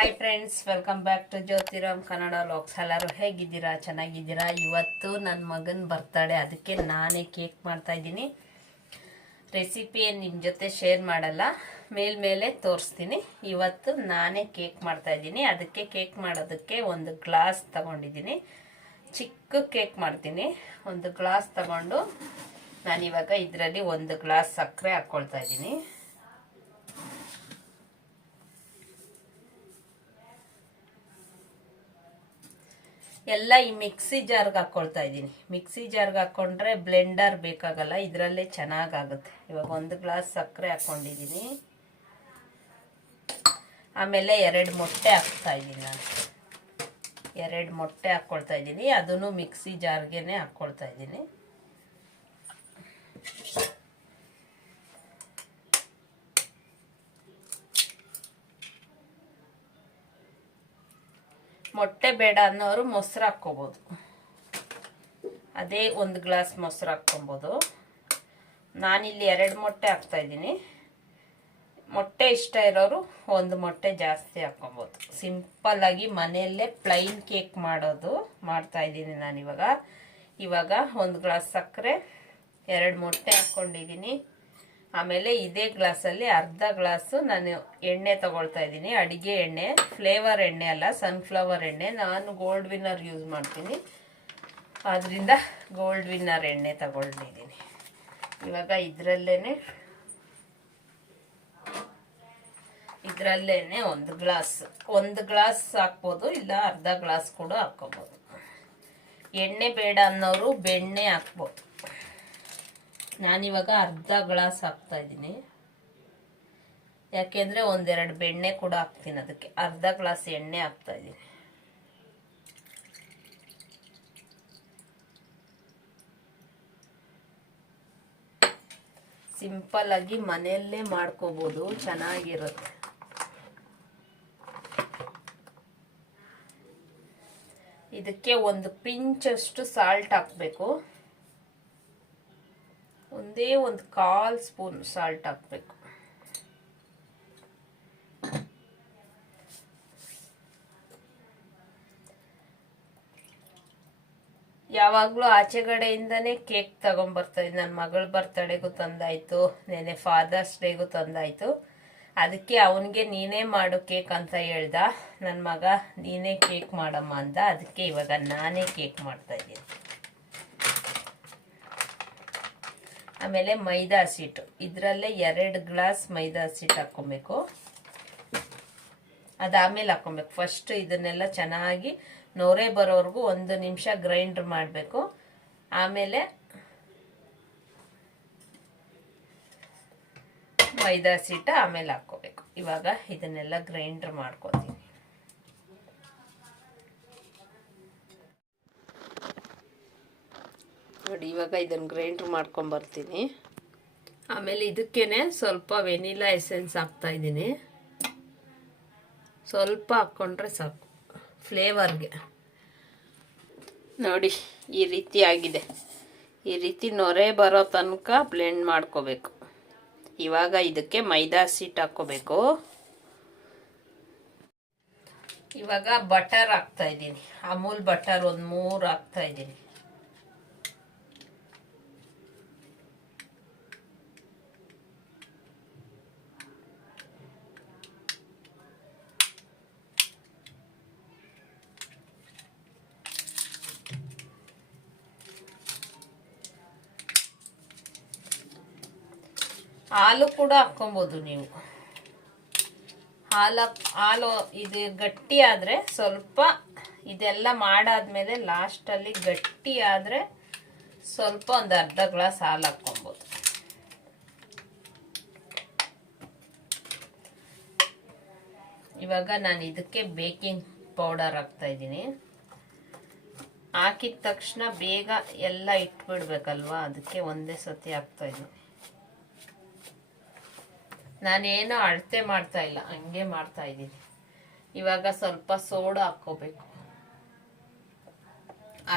Hi friends welcome back to Jyothiram Kannada vlogs ಎಲ್ಲರೂ ಹೇಗಿದ್ದೀರಾ? ಚೆನ್ನಾಗಿದ್ದೀರಾ? ಇವತ್ತು ನನ್ನ ಮಗನ ಬರ್ತಡೆ ಅದಕ್ಕೆ ನಾನೇ ಕೇಕ್ ಮಾಡ್ತಾ ಇದ್ದೀನಿ. ರೆಸಿಪಿ ನಿಮ್ಮ ಜೊತೆ ಶೇರ್ ಮಾಡಲ್ಲ. ಮೇಲ್ಮೇಲೆ ತೋರಿಸ್ತೀನಿ. ಇವತ್ತು ನಾನೇ ಕೇಕ್ ಮಾಡ್ತಾ ಇದ್ದೀನಿ. ಅದಕ್ಕೆ ಕೇಕ್ ಮಾಡೋದಕ್ಕೆ ಒಂದು ಗ್ಲಾಸ್ ತಗೊಂಡಿದ್ದೀನಿ. ಚಿಕ್ಕ ಕೇಕ್ ಮಾಡ್ತೀನಿ. ಒಂದು ಗ್ಲಾಸ್ ತಗೊಂಡು ನಾನಿವಾಗ ಇದರಲ್ಲಿ ಒಂದು ಗ್ಲಾಸ್ ಸಕ್ಕರೆ ಹಾಕ್ಕೊಳ್ತಾ ಇದ್ದೀನಿ. ಎಲ್ಲ ಈ ಮಿಕ್ಸಿ ಜಾರ್ಗೆ ಹಾಕ್ಕೊಳ್ತಾ ಇದ್ದೀನಿ. ಮಿಕ್ಸಿ ಜಾರ್ಗೆ ಹಾಕ್ಕೊಂಡ್ರೆ ಬ್ಲೆಂಡರ್ ಬೇಕಾಗಲ್ಲ, ಇದರಲ್ಲೇ ಚೆನ್ನಾಗಾಗುತ್ತೆ. ಇವಾಗ ಒಂದು ಗ್ಲಾಸ್ ಸಕ್ಕರೆ ಹಾಕ್ಕೊಂಡಿದ್ದೀನಿ ಆಮೇಲೆ ಎರಡು ಮೊಟ್ಟೆ ಹಾಕ್ತಾ ಇದ್ದೀನಿ ನಾನು. ಎರಡು ಮೊಟ್ಟೆ ಹಾಕ್ಕೊಳ್ತಾ ಇದ್ದೀನಿ. ಅದನ್ನು ಮಿಕ್ಸಿ ಜಾರ್ಗೆನೆ ಹಾಕ್ಕೊಳ್ತಾ ಇದ್ದೀನಿ. ಮೊಟ್ಟೆ ಬೇಡ ಅನ್ನೋರು ಮೊಸರು ಹಾಕ್ಕೋಬೋದು. ಅದೇ ಒಂದು ಗ್ಲಾಸ್ ಮೊಸರು ಹಾಕ್ಕೊಬೋದು. ನಾನಿಲ್ಲಿ ಎರಡು ಮೊಟ್ಟೆ ಹಾಕ್ತಾ ಇದ್ದೀನಿ. ಮೊಟ್ಟೆ ಇಷ್ಟ ಇರೋರು ಒಂದು ಮೊಟ್ಟೆ ಜಾಸ್ತಿ ಹಾಕ್ಕೊಬೋದು. ಸಿಂಪಲ್ಲಾಗಿ ಮನೆಯಲ್ಲೇ ಪ್ಲೈನ್ ಕೇಕ್ ಮಾಡೋದು ಮಾಡ್ತಾ ಇದ್ದೀನಿ ನಾನಿವಾಗ. ಇವಾಗ ಒಂದು ಗ್ಲಾಸ್ ಸಕ್ಕರೆ, ಎರಡು ಮೊಟ್ಟೆ ಹಾಕ್ಕೊಂಡಿದ್ದೀನಿ. ಆಮೇಲೆ ಇದೇ ಗ್ಲಾಸಲ್ಲಿ ಅರ್ಧ ಗ್ಲಾಸು ನಾನು ಎಣ್ಣೆ ತಗೊಳ್ತಾ ಇದ್ದೀನಿ. ಅಡುಗೆ ಎಣ್ಣೆ ಫ್ಲೇವರ್ ಎಣ್ಣೆ ಅಲ್ಲ ಸನ್ಫ್ಲವರ್ ಎಣ್ಣೆ. ನಾನು ಗೋಲ್ಡ್ ವಿನ್ನರ್ ಯೂಸ್ ಮಾಡ್ತೀನಿ. ಆದ್ದರಿಂದ ಗೋಲ್ಡ್ ವಿನ್ನರ್ ಎಣ್ಣೆ ತಗೊಂಡಿದ್ದೀನಿ ಇವಾಗ ಇದರಲ್ಲೇ ಇದರಲ್ಲೇ ಒಂದು ಗ್ಲಾಸ್ ಒಂದು ಗ್ಲಾಸ್ ಹಾಕ್ಬೋದು, ಇಲ್ಲ ಅರ್ಧ ಗ್ಲಾಸ್ ಕೂಡ ಹಾಕ್ಕೋಬೋದು. ಎಣ್ಣೆ ಬೇಡ ಅನ್ನೋರು ಬೆಣ್ಣೆ ಹಾಕ್ಬೋದು. ನಾನಿವಾಗ ಅರ್ಧ ಗ್ಲಾಸ್ ಹಾಕ್ತಾ ಇದ್ದೀನಿ. ಯಾಕೆಂದರೆ ಒಂದೆರಡು ಬೆಣ್ಣೆ ಕೂಡ ಹಾಕ್ತೀನಿ ಅದಕ್ಕೆ. ಅರ್ಧ ಗ್ಲಾಸ್ ಎಣ್ಣೆ ಹಾಕ್ತಾ ಇದ್ದೀನಿ. ಸಿಂಪಲ್ ಆಗಿ ಮನೆಯಲ್ಲೇ ಮಾಡ್ಕೋಬೋದು. ಚೆನ್ನಾಗಿರುತ್ತೆ. ಇದಕ್ಕೆ ಒಂದು ಪಿಂಚಷ್ಟು ಸಾಲ್ಟ್ ಹಾಕಬೇಕು. ಒಂದೇ ಒಂದು ಕಾಲ್ ಸ್ಪೂನ್ ಸಾಲ್ಟ್ ಹಾಕಬೇಕು. ಯಾವಾಗಲೂ ಆಚೆಗಡೆಯಿಂದನೇ ಕೇಕ್ ತಗೊಂಡ್ಬರ್ತಾ ಇದ್ದೀನಿ ನನ್ನ ಮಗಳ ಬರ್ತಡೆಗೂ ತಂದಾಯ್ತು. ನೆನೆ ಫಾದರ್ಸ್ ಡೇಗೂ ತಂದಾಯ್ತು. ಅದಕ್ಕೆ ಅವನಿಗೆ ನೀನೇ ಮಾಡು ಕೇಕ್ ಅಂತ ಹೇಳ್ದ. ನನ್ನ ಮಗ, ನೀನೇ ಕೇಕ್ ಮಾಡಮ್ಮ ಅಂದ. ಅದಕ್ಕೆ ಇವಾಗ ನಾನೇ ಕೇಕ್ ಮಾಡ್ತಾ ಇದ್ದೀನಿ. ಆಮೇಲೆ ಮೈದಾ ಹಸಿಟ್ಟು. ಇದರಲ್ಲೇ ಎರಡು ಗ್ಲಾಸ್ ಮೈದಾ ಹಸಿಟ್ಟು ಹಾಕ್ಕೊಬೇಕು. ಅದಾದಮೇಲೆ ಹಾಕ್ಕೊಬೇಕು. ಫಸ್ಟ್ ಇದನ್ನೆಲ್ಲ ಚೆನ್ನಾಗಿ ನೊರೆ ಬರೋವರೆಗೂ ಒಂದು ನಿಮಿಷ ಗ್ರೈಂಡ್ರ್ ಮಾಡಬೇಕು. ಆಮೇಲೆ ಮೈದಾ ಹಸಿಟ್ಟು ಆಮೇಲೆ ಹಾಕ್ಕೋಬೇಕು. ಇವಾಗ ಇದನ್ನೆಲ್ಲ ಗ್ರೈಂಡ್ರ್ ಮಾಡ್ಕೋತೀನಿ ನೋಡಿ ಇವಾಗ ಇದನ್ನು ಗ್ರೈಂಡ್ರ್ ಮಾಡ್ಕೊಂಬರ್ತೀನಿ. ಆಮೇಲೆ ಇದಕ್ಕೇನೆ ಸ್ವಲ್ಪ ವೆನಿಲಾ ಎಸೆನ್ಸ್ ಹಾಕ್ತಾ ಇದ್ದೀನಿ. ಸ್ವಲ್ಪ ಹಾಕ್ಕೊಂಡ್ರೆ ಸಾಕು ಫ್ಲೇವರ್ಗೆ. ನೋಡಿ ಈ ರೀತಿ ಆಗಿದೆ. ಈ ರೀತಿ ನೊರೆ ಬರೋ ತನಕ ಬ್ಲೆಂಡ್ ಮಾಡ್ಕೋಬೇಕು. ಇವಾಗ ಇದಕ್ಕೆ ಮೈದಾ ಸೀಟ್ ಹಾಕ್ಕೋಬೇಕು. ಇವಾಗ ಬಟರ್ ಹಾಕ್ತಾ ಇದ್ದೀನಿ. ಅಮೂಲ್ ಬಟರ್ ಒಂದು ಮೂರು ಹಾಕ್ತಾ ಇದ್ದೀನಿ. ಹಾಲು ಕೂಡ ಹಾಕ್ಕೊಬೋದು ನೀವು. ಹಾಲು ಹಾಲು ಇದು ಗಟ್ಟಿ ಆದರೆ ಸ್ವಲ್ಪ ಇದೆಲ್ಲ ಮಾಡಾದ್ಮೇಲೆ ಲಾಸ್ಟಲ್ಲಿ ಗಟ್ಟಿ ಆದರೆ ಸ್ವಲ್ಪ ಒಂದು ಅರ್ಧ ಗ್ಲಾಸ್ ಹಾಲು ಹಾಕ್ಕೊಬೋದು. ಇವಾಗ ನಾನು ಇದಕ್ಕೆ ಬೇಕಿಂಗ್ ಪೌಡರ್ ಹಾಕ್ತಾ ಇದ್ದೀನಿ. ಹಾಕಿದ ತಕ್ಷಣ ಬೇಗ ಎಲ್ಲ ಇಟ್ಬಿಡ್ಬೇಕಲ್ವಾ? ಅದಕ್ಕೆ ಒಂದೇ ಸತಿ ಹಾಕ್ತಾ ಇದ್ದೀನಿ. ನಾನೇನು ಅಳತೆ ಮಾಡ್ತಾ ಇಲ್ಲ, ಹಂಗೆ ಮಾಡ್ತಾ ಇದ್ದೀನಿ. ಇವಾಗ ಸ್ವಲ್ಪ ಸೋಡಾ ಹಾಕೋಬೇಕು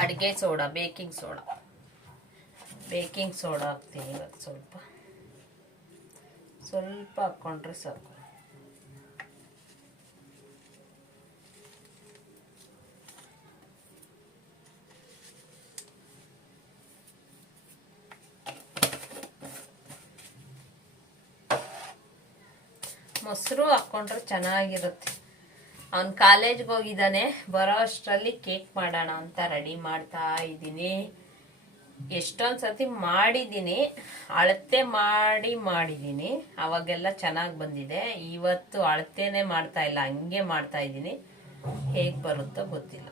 ಅಡುಗೆ soda, baking soda. Baking soda ಹಾಕ್ತೀನಿ ಇವಾಗ ಸ್ವಲ್ಪ. ಸ್ವಲ್ಪ ಹಾಕ್ಕೊಂಡ್ರೆ ಸಾಕು. ಮೊಸರು ಹಾಕ್ಕೊಂಡ್ರೆ ಚೆನ್ನಾಗಿರುತ್ತೆ. ಅವನು ಕಾಲೇಜ್ಗೆ ಹೋಗಿದ್ದಾನೆ, ಬರೋ ಅಷ್ಟರಲ್ಲಿ ಕೇಕ್ ಮಾಡೋಣ ಅಂತ ರೆಡಿ ಮಾಡ್ತಾ ಇದ್ದೀನಿ. ಎಷ್ಟೊಂದು ಸತಿ ಮಾಡಿದ್ದೀನಿ, ಅಳತೆ ಮಾಡಿ ಮಾಡಿದ್ದೀನಿ. ಅವಾಗೆಲ್ಲ ಚೆನ್ನಾಗಿ ಬಂದಿದೆ. ಇವತ್ತು ಅಳತೆನೇ ಮಾಡ್ತಾ ಇಲ್ಲ, ಹಂಗೆ ಮಾಡ್ತಾ ಇದ್ದೀನಿ. ಹೇಗೆ ಬರುತ್ತೋ ಗೊತ್ತಿಲ್ಲ.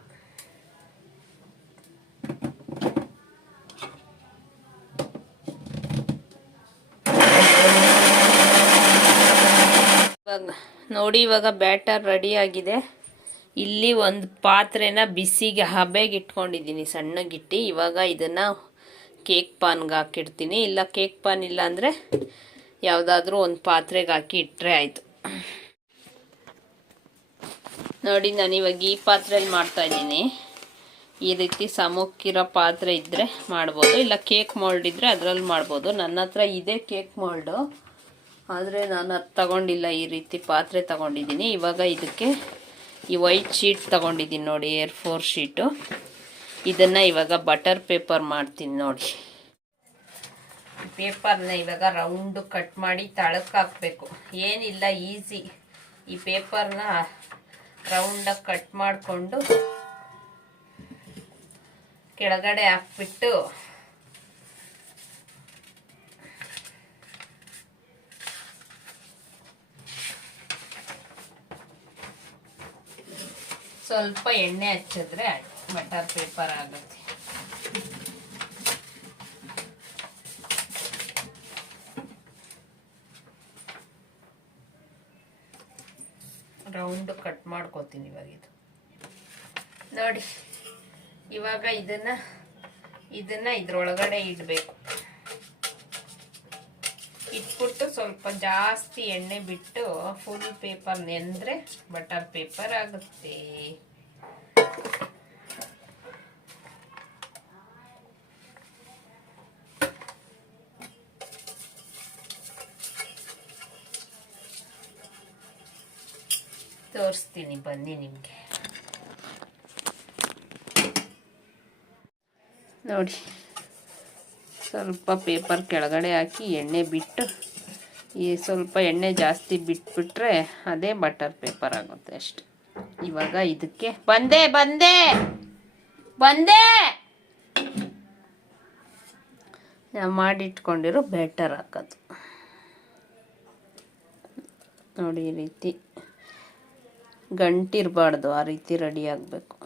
ನೋಡಿ ಇವಾಗ ಬ್ಯಾಟರ್ ರೆಡಿ ಆಗಿದೆ. ಇಲ್ಲಿ ಒಂದು ಪಾತ್ರೆನ ಬಿಸಿಗೆ ಹಬೆಗೆ ಇಟ್ಕೊಂಡಿದ್ದೀನಿ ಸಣ್ಣಗಿಟ್ಟು ಇವಾಗ ಇದನ್ನು ಕೇಕ್ ಪಾನ್ಗೆ ಹಾಕಿಡ್ತೀನಿ. ಇಲ್ಲ, ಕೇಕ್ ಪಾನ್ ಇಲ್ಲ ಅಂದರೆ ಯಾವುದಾದ್ರೂ ಒಂದು ಪಾತ್ರೆಗೆ ಹಾಕಿ ಇಟ್ಟರೆ ಆಯಿತು. ನೋಡಿ, ನಾನು ಇವಾಗ ಈ ಪಾತ್ರೆಯಲ್ಲಿ ಮಾಡ್ತಾಯಿದ್ದೀನಿ ಈ ರೀತಿ ಸಮಕ್ಕಿರೋ ಪಾತ್ರೆ ಇದ್ದರೆ ಮಾಡ್ಬೋದು. ಇಲ್ಲ, ಕೇಕ್ ಮೋಲ್ಡ್ ಇದ್ದರೆ ಅದರಲ್ಲಿ ಮಾಡ್ಬೋದು. ನನ್ನ ಹತ್ರ ಇದೆ ಕೇಕ್ ಮೋಲ್ಡು. ಆದರೆ ನಾನು ಅದು ತಗೊಂಡಿಲ್ಲ ಈ ರೀತಿ ಪಾತ್ರೆ ತಗೊಂಡಿದ್ದೀನಿ. ಇವಾಗ ಇದಕ್ಕೆ ಈ ವೈಟ್ ಶೀಟ್ ತಗೊಂಡಿದ್ದೀನಿ ನೋಡಿ ಏರ್ ಫೋರ್ ಶೀಟು ಇದನ್ನು ಇವಾಗ ಬಟರ್ ಪೇಪರ್ ಮಾಡ್ತೀನಿ ನೋಡಿ. ಪೇಪರ್ನ ಇವಾಗ ರೌಂಡು ಕಟ್ ಮಾಡಿ ತಳಕ್ಕೆ ಹಾಕಬೇಕು. ಏನಿಲ್ಲ ಈಸಿ ಈ ಪೇಪರ್ನ ರೌಂಡಾಗಿ ಕಟ್ ಮಾಡಿಕೊಂಡು ಕೆಳಗಡೆ ಹಾಕ್ಬಿಟ್ಟು ಸ್ವಲ್ಪ ಎಣ್ಣೆ ಹಚ್ಚಿದ್ರೆ ಬಟರ್ ಪೇಪರ್ ಆಗುತ್ತೆ. ರೌಂಡ್ ಕಟ್ ಮಾಡ್ಕೋತೀನಿ ಇವಾಗ ಇದು. ನೋಡಿ, ಇವಾಗ ಇದನ್ನ ಇದನ್ನ ಇದ್ರೊಳಗಡೆ ಇಡಬೇಕು. ಇಟ್ಬಿಟ್ಟು ಸ್ವಲ್ಪ ಜಾಸ್ತಿ ಎಣ್ಣೆ ಬಿಟ್ಟು ಫುಲ್ ಪೇಪರ್ ನೆಂದ್ರೆ ಬಟರ್ ಪೇಪರ್ ಆಗುತ್ತೆ. ತೋರಿಸ್ತೀನಿ, ಬನ್ನಿ ನಿಮಗೆ. ನೋಡಿ. ಸ್ವಲ್ಪ ಪೇಪರ್ ಕೆಳಗಡೆ ಹಾಕಿ ಎಣ್ಣೆ ಬಿಟ್ಟು, ಈ ಸ್ವಲ್ಪ ಎಣ್ಣೆ ಜಾಸ್ತಿ ಬಿಟ್ಬಿಟ್ರೆ ಅದೇ ಬಟರ್ ಪೇಪರ್ ಆಗುತ್ತೆ ಅಷ್ಟೆ. ಇವಾಗ ಇದಕ್ಕೆ ಬಂದೆ ಬಂದೆ ಬಂದೆ! ಮಾಡಿಟ್ಕೊಂಡಿರೋ ಬ್ಯಾಟರ್ ಹಾಕೋದು. ನೋಡಿ ಈ ರೀತಿ ಗಂಟಿರಬಾರ್ದು, ಆ ರೀತಿ ರೆಡಿ ಆಗಬೇಕು.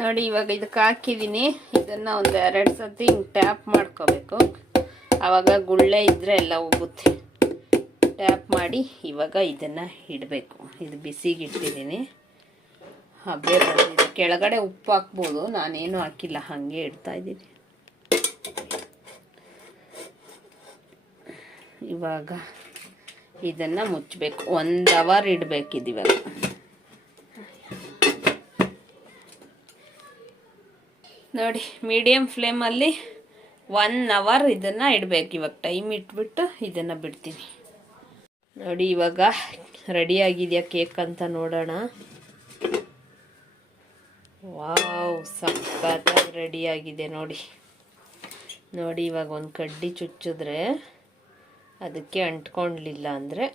ನೋಡಿ, ಇವಾಗ ಇದಕ್ಕೆ ಹಾಕಿದ್ದೀನಿ ಇದನ್ನು ಒಂದು ಎರಡು ಸತಿ ಹಿಂಗೆ ಟ್ಯಾಪ್ ಮಾಡ್ಕೋಬೇಕು. ಆವಾಗ ಗುಳ್ಳೆ ಇದ್ದರೆ ಎಲ್ಲ ಹೋಗುತ್ತೆ ಟ್ಯಾಪ್ ಮಾಡಿ ಇವಾಗ ಇದನ್ನು ಇಡಬೇಕು. ಇದು ಬಿಸಿಗೆ ಇಟ್ಟಿದ್ದೀನಿ ಹಬ್ಬೆ ಕೆಳಗಡೆ ಉಪ್ಪು ಹಾಕ್ಬೋದು. ನಾನೇನು ಹಾಕಿಲ್ಲ. ಹಾಗೆ ಇಡ್ತಾ ಇದ್ದೀನಿ. ಇವಾಗ ಇದನ್ನು ಮುಚ್ಚಬೇಕು ಒಂದು ಅವರ್ ಇಡಬೇಕಿದು ನೋಡಿ ಮೀಡಿಯಮ್ ಫ್ಲೇಮಲ್ಲಿ ಒನ್ ಅವರ್ ಇದನ್ನು ಇಡಬೇಕು. ಇವಾಗ ಟೈಮ್ ಇಟ್ಬಿಟ್ಟು ಇದನ್ನು ಬಿಡ್ತೀನಿ. ನೋಡಿ, ಇವಾಗ ರೆಡಿ ಆಗಿದೆಯಾ ಕೇಕ್ ಅಂತ ನೋಡೋಣ. ವಾವ್ ರೆಡಿ ಆಗಿದೆ ನೋಡಿ. ನೋಡಿ, ಇವಾಗ ಒಂದು ಕಡ್ಡಿ ಚುಚ್ಚಿದ್ರೆ ಅದಕ್ಕೆ ಅಂಟ್ಕೊಳ್ಲಿಲ್ಲ ಅಂದರೆ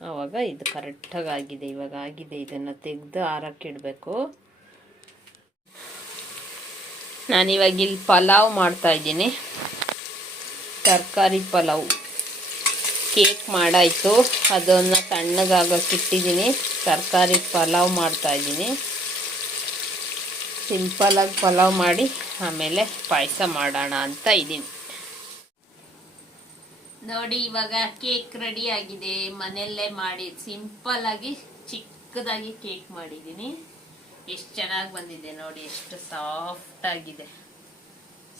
ಆವಾಗ ಇದು ಕರೆಕ್ಟಾಗಿ ಆಗಿದೆ. ಇವಾಗ ಆಗಿದೆ. ಇದನ್ನು ತೆಗೆದು ಆರಕ್ಕಿಡಬೇಕು ನಾನಿವಾಗ ಇಲ್ಲಿ ಪಲಾವ್ ಮಾಡ್ತಾ ಇದ್ದೀನಿ. ತರಕಾರಿ ಪಲಾವ್. ಕೇಕ್ ಮಾಡಾಯಿತು. ಅದನ್ನು ತಣ್ಣಗಾಗಕ್ಕೆ ಇಟ್ಟಿದ್ದೀನಿ. ತರಕಾರಿ ಪಲಾವ್ ಮಾಡ್ತಾ ಇದ್ದೀನಿ. ಸಿಂಪಲಾಗಿ ಪಲಾವ್ ಮಾಡಿ ಆಮೇಲೆ ಪಾಯಸ ಮಾಡೋಣ ಅಂತ ಇದ್ದೀನಿ. ನೋಡಿ, ಇವಾಗ ಕೇಕ್ ರೆಡಿ ಆಗಿದೆ. ಮನೆಯಲ್ಲೇ ಮಾಡಿ ಸಿಂಪಲ್ ಆಗಿ ಚಿಕ್ಕದಾಗಿ ಕೇಕ್ ಮಾಡಿದ್ದೀನಿ. ಎಷ್ಟು ಚೆನ್ನಾಗಿ ಬಂದಿದೆ ನೋಡಿ ಎಷ್ಟು ಸಾಫ್ಟ್ ಆಗಿದೆ.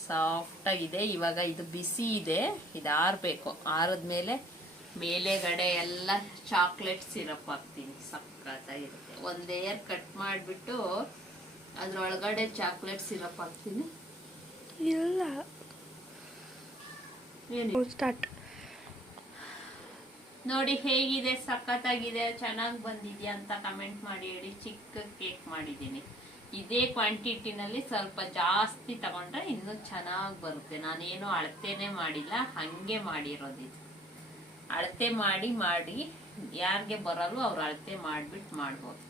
ಸಾಫ್ಟ್ ಆಗಿದೆ. ಇವಾಗ ಇದು ಬಿಸಿ ಇದೆ. ಇದು ಆರಬೇಕು. ಆರಿದ್ಮೇಲೆ ಮೇಲೆಗಡೆ ಎಲ್ಲ ಚಾಕ್ಲೇಟ್ ಸಿರಪ್ ಹಾಕ್ತೀನಿ. ಸಕ್ಕತ್ತಾಗಿರುತ್ತೆ ಒಂದು ಲೇಯರ್ ಕಟ್ ಮಾಡಿಬಿಟ್ಟು ಅದರೊಳಗಡೆ ಚಾಕ್ಲೇಟ್ ಸಿರಪ್ ಹಾಕ್ತೀನಿ. ಇಲ್ಲ. ಏನು ಸ್ಟಾರ್ಟ್ ನೋಡಿ ಹೇಗಿದೆ, ಸಖತ್ತಾಗಿದೆ, ಚೆನ್ನಾಗಿ ಬಂದಿದೆಯಾ ಅಂತ ಕಮೆಂಟ್ ಮಾಡಿ ಹೇಳಿ, ಚಿಕ್ಕ ಕೇಕ್ ಮಾಡಿದ್ದೀನಿ. ಇದೇ ಕ್ವಾಂಟಿಟಿನಲ್ಲಿ ಸ್ವಲ್ಪ ಜಾಸ್ತಿ ತಗೊಂಡ್ರೆ ಇನ್ನೂ ಚೆನ್ನಾಗಿ ಬರುತ್ತೆ. ನಾನೇನು ಅಳತೆನೆ ಮಾಡಿಲ್ಲ, ಹಂಗೆ ಮಾಡಿರೋದು ಇದು. ಅಳತೆ ಮಾಡಿ ಮಾಡಿ, ಯಾರಿಗೆ ಬರಲ್ಲೋ ಅವ್ರು ಅಳತೆ ಮಾಡಿಬಿಟ್ಟು ಮಾಡ್ಬೋದು.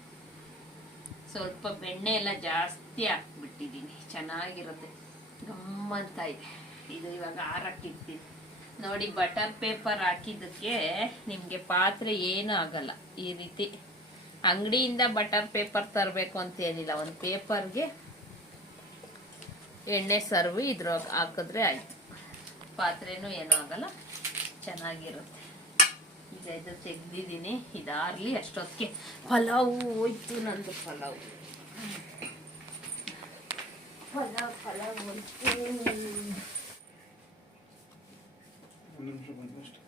ಸ್ವಲ್ಪ ಬೆಣ್ಣೆ ಎಲ್ಲ ಜಾಸ್ತಿ ಹಾಕ್ಬಿಟ್ಟಿದ್ದೀನಿ. ಚೆನ್ನಾಗಿರುತ್ತೆ. ಗಮ್ಮಂತ ಇದೆ. ಇದು ಇವಾಗ ಹಾರಕ್ಕಿರ್ತೀನಿ ನೋಡಿ, ಬಟರ್ ಪೇಪರ್ ಹಾಕಿದ್ದಕ್ಕೆ ನಿಮಗೆ ಪಾತ್ರೆ ಏನು ಆಗಲ್ಲ. ಈ ರೀತಿ ಅಂಗಡಿಯಿಂದ ಬಟರ್ ಪೇಪರ್ ತರಬೇಕು ಅಂತ ಏನಿಲ್ಲ. ಒಂದು ಪೇಪರ್ಗೆ ಎಣ್ಣೆ ಸರ್ವಿ ಇದ್ರ ಹಾಕಿದ್ರೆ ಆಯ್ತು. ಪಾತ್ರೆನೂ ಏನೂ ಆಗಲ್ಲ. ಚೆನ್ನಾಗಿರುತ್ತೆ. ಈಗ ಇದು ತೆಗ್ದಿದ್ದೀನಿ. ಇದಾರ್ಲಿ ಅಷ್ಟೊತ್ತಿಗೆ. ಪಲಾವು ಹೋಯ್ತು ನಂದು ಪಲಾವು. ಪಲಾವ್ ಪಲಾವ್ ಹೋಯ್ತು. ಒಂದು ನಿಮಿಷ ಬಂದು ಅಷ್ಟೇ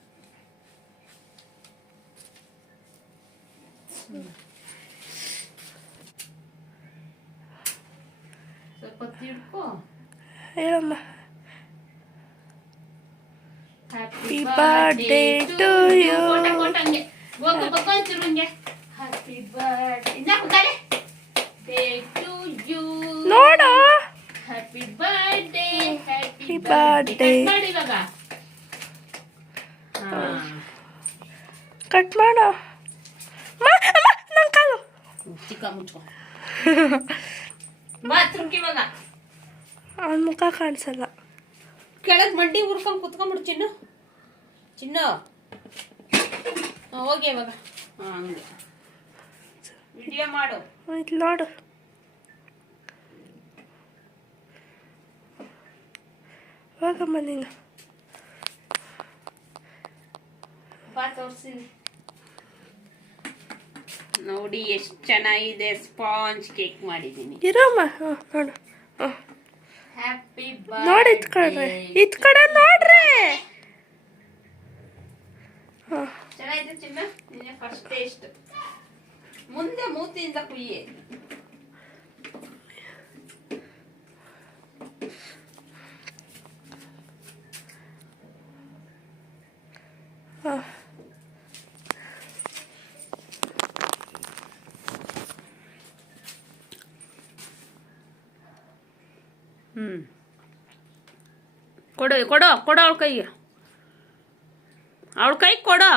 ಸ್ವಲ್ಪ ತಿಳ್ಕೊ ಹೇಳಮ್ಮ happy birthday to you. Photo photo ಹಂಗೆ ಹೋಗು ಬಕ್ಕೊಂಚೂರು ಹಂಗೆ ಹ್ಯಾಪಿ ಬರ್ಡೇ ಇನ್ನ ಕೂತಾಳೆ ಡೇ ಟು ಯು ನೋಡು happy birthday happy Happy birthday birthday. ಮಾಡಿ ಇವಾಗ ಹಾ ಕಟ್ ಮಾಡು. ಕಾಲು. ಅವನ ಮುಖ ಕಾಣಿಸಲ್ಲ. ಕೆಳಗೆ ಮಂಡಿ ಉರ್ಕೊಂಡು ಕುತ್ಕೊಂಡ್ಬಿಡು ಚಿನ್ನು. ಚಿನ್ನ. ಹೋಗಿ ಇವಾಗ. ಹಂಗೆ. ವಿಡಿಯೋ ಮಾಡು. ಇದು ನೋಡು. ಹೋಗಮ್ಮ ನೀನು. ನೋಡಿ ಎಷ್ಟು ಚೆನ್ನಾಗಿದೆ ಸ್ಪಾಂಜ್ ಕೇಕ್ ಮಾಡಿದ್ದೀನಿ. ಇರಮ್ಮ ನೋಡು ಹ್ಯಾಪಿ ನೋಡಿ ಇತ್ ಕಡೆ ಇತ್ ಕಡೆ ನೋಡ್ರಿ. ಹಾಂ. ಚೆನ್ನಾಗಿದೆ ಚಿನ್ನ? ನಿನ್ನೆ ಫಸ್ಟ್ ಟೇಸ್ಟ್ ಮುಂದೆ ಮೂತಿಯಿಂದ ಕುಯ್ಯೆ. ಹ್ಮ್. ಕೊಡು ಕೊಡು ಕೊಡು ಅವಳ ಕೈಗೆ. ಅವಳ ಕೈ ಕೊಡೋ.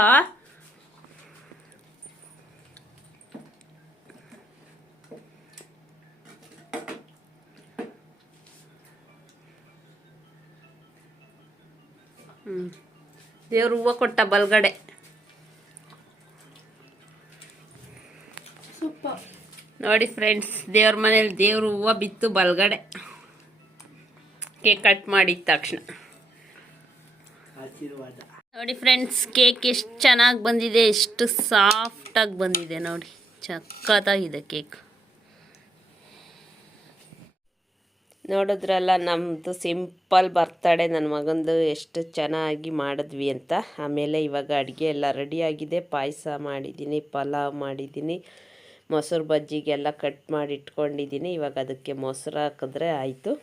ಹ್ಮ್. ದೇವ್ರ ಹೂವು ಕೊಟ್ಟ ಬಲ್ಗಡೆ. ನೋಡಿ ಫ್ರೆಂಡ್ಸ್ ದೇವ್ರ ಮನೇಲಿ ದೇವ್ರ ಹೂವು ಬಿತ್ತು ಬಲ್ಗಡೆ. ಕೇಕ್ ಕಟ್ ಮಾಡಿದ ತಕ್ಷಣ. ಆಶೀರ್ವಾದ. ನೋಡಿ ಫ್ರೆಂಡ್ಸ್ ಕೇಕ್ ಎಷ್ಟು ಚೆನ್ನಾಗಿ ಬಂದಿದೆ ಎಷ್ಟು ಸಾಫ್ಟಾಗಿ ಬಂದಿದೆ ನೋಡಿ. ಚಕ್ಕತ್ತಾಗಿದೆ ಕೇಕ್. ನೋಡಿದ್ರಲ್ಲ ನಮ್ಮದು ಸಿಂಪಲ್ ಬರ್ತಡೆ ನನ್ನ ಮಗಂದು ಎಷ್ಟು ಚೆನ್ನಾಗಿ ಮಾಡಿದ್ವಿ ಅಂತ. ಆಮೇಲೆ ಇವಾಗ ಅಡುಗೆ ಎಲ್ಲ ರೆಡಿಯಾಗಿದೆ ಪಾಯಸ ಮಾಡಿದ್ದೀನಿ ಪಲಾವ್ ಮಾಡಿದ್ದೀನಿ ಮೊಸರು ಬಜ್ಜಿಗೆಲ್ಲ ಕಟ್ ಮಾಡಿ ಇಟ್ಕೊಂಡಿದ್ದೀನಿ. ಇವಾಗ ಅದಕ್ಕೆ ಮೊಸರು ಹಾಕಿದ್ರೆ ಆಯಿತು.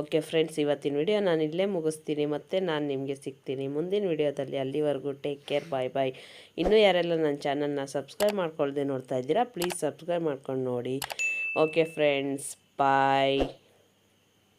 ಓಕೆ ಫ್ರೆಂಡ್ಸ್ ಇವತ್ತಿನ ವಿಡಿಯೋ ನಾನು ಇಲ್ಲೇ ಮುಗಿಸ್ತೀನಿ. ಮತ್ತು ನಾನು ನಿಮಗೆ ಸಿಗ್ತೀನಿ. ಮುಂದಿನ ವಿಡಿಯೋದಲ್ಲಿ ಅಲ್ಲಿವರೆಗೂ ಟೇಕ್ ಕೇರ್ ಬಾಯ್ ಬಾಯ್ ಇನ್ನೂ ಯಾರೆಲ್ಲ ನನ್ನ ಚಾನಲ್ನ ಸಬ್ಸ್ಕ್ರೈಬ್ ಮಾಡ್ಕೊಳ್ದೆ ನೋಡ್ತಾ ಇದ್ದೀರಾ ಪ್ಲೀಸ್ ಸಬ್ಸ್ಕ್ರೈಬ್ ಮಾಡ್ಕೊಂಡು ನೋಡಿ. Okay friends bye